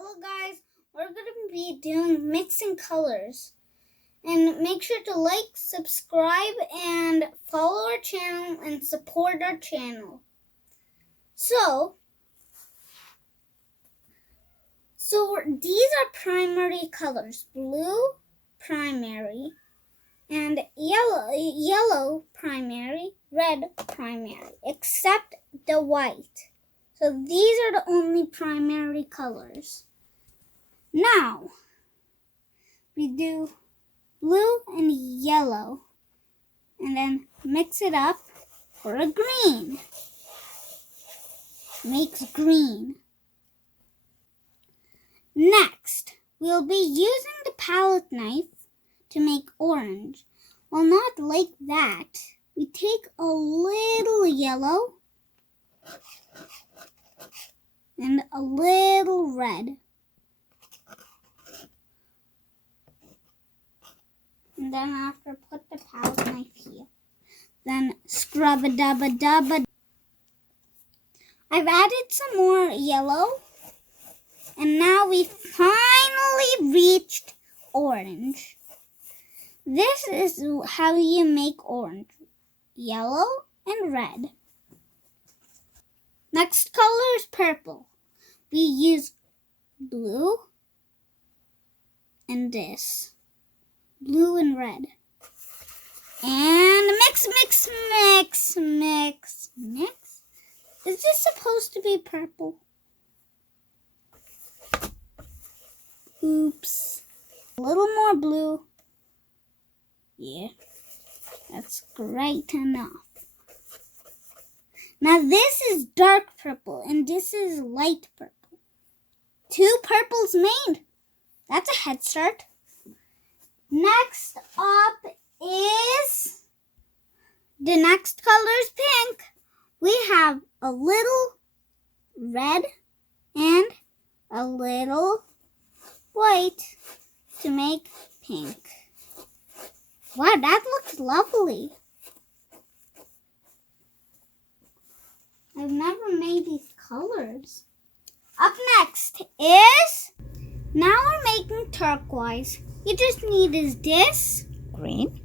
Hello guys, we're going to be doing mixing colors. And make sure to like, subscribe, and follow our channel and support our channel. So these are primary colors. Blue, primary, and yellow primary, red primary, except the white. So these are the only primary colors. Now, we do blue and yellow, and then mix it up for a green. Makes green. Next, we'll be using the palette knife to make orange. Well, not like that. We take a little yellow and a little red. And then after, put the palette knife here. Then scrub-a-dub-a-dub-a. I've added some more yellow. And now we finally reached orange. This is how you make orange. Yellow and red. Next color is purple. We use blue and this. Blue and red. And mix, mix, mix, mix, mix. Is this supposed to be purple? Oops. A little more blue. Yeah, that's great enough. Now this is dark purple and this is light purple. 2 purples made. That's a head start. Next up is the next color is pink. We have a little red and a little white to make pink. Wow, that looks lovely. I've never made these colors. Up next is, now we're making turquoise. You just need is this. Green,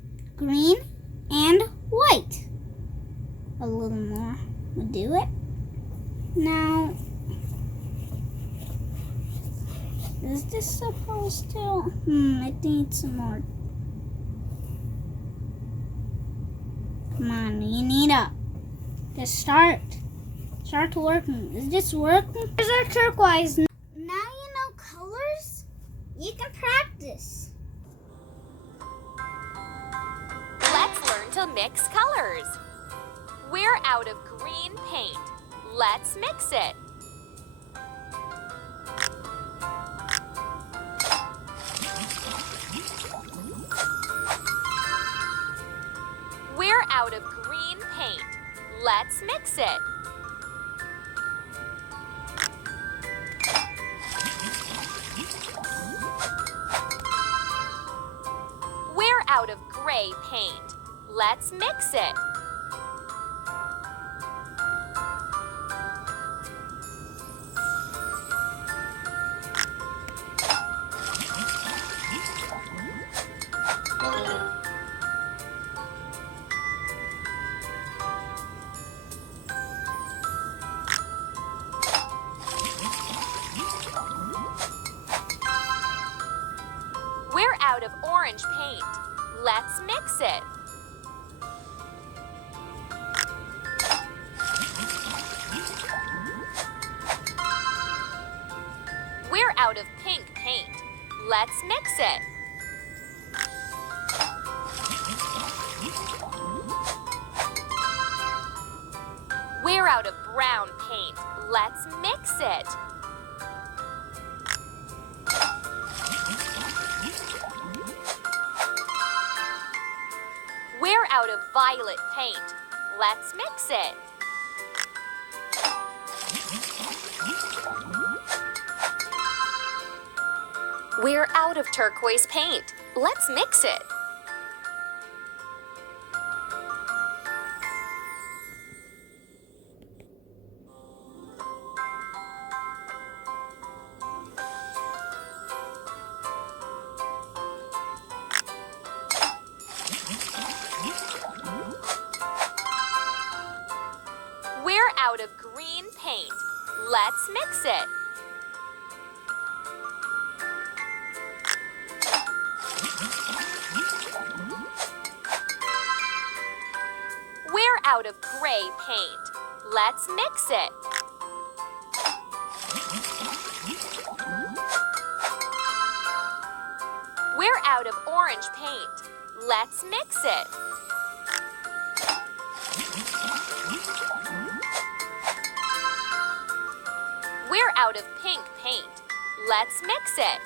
and white. A little more will do it. Now, is this supposed to? It needs some more. Come on, you need to start working. Is this working? Here's our turquoise. Now you know colors. You can practice. Let's learn to mix colors. We're out of green paint. Let's mix it. We're out of green paint. Let's mix it. We're out of gray paint. Let's mix it. We're out of orange paint. Let's mix it. We're out of pink paint. Let's mix it. We're out of brown paint. Let's mix it. We're out of violet paint. Let's mix it. We're out of turquoise paint. Let's mix it. Let's mix it. We're out of gray paint. Let's mix it. We're out of orange paint. Let's mix it. We're out of pink paint. Let's mix it.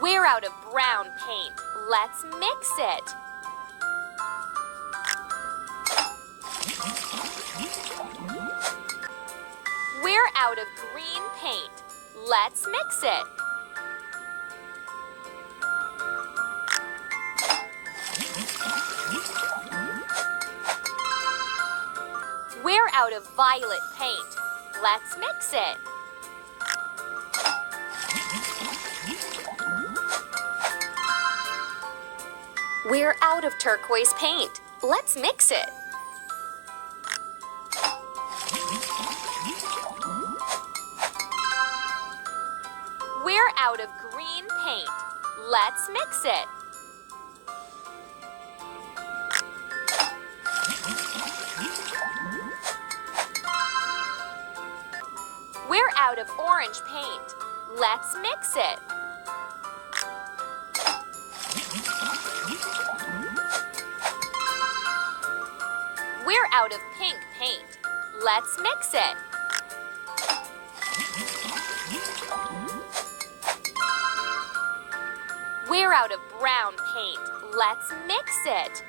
We're out of brown paint. Let's mix it. We're out of green paint. Let's mix it. We're out of violet paint. Let's mix it. We're out of turquoise paint. Let's mix it. We're out of green paint. Let's mix it. We're out of orange paint. Let's mix it. We're out of pink paint. Let's mix it. We're out of brown paint. Let's mix it.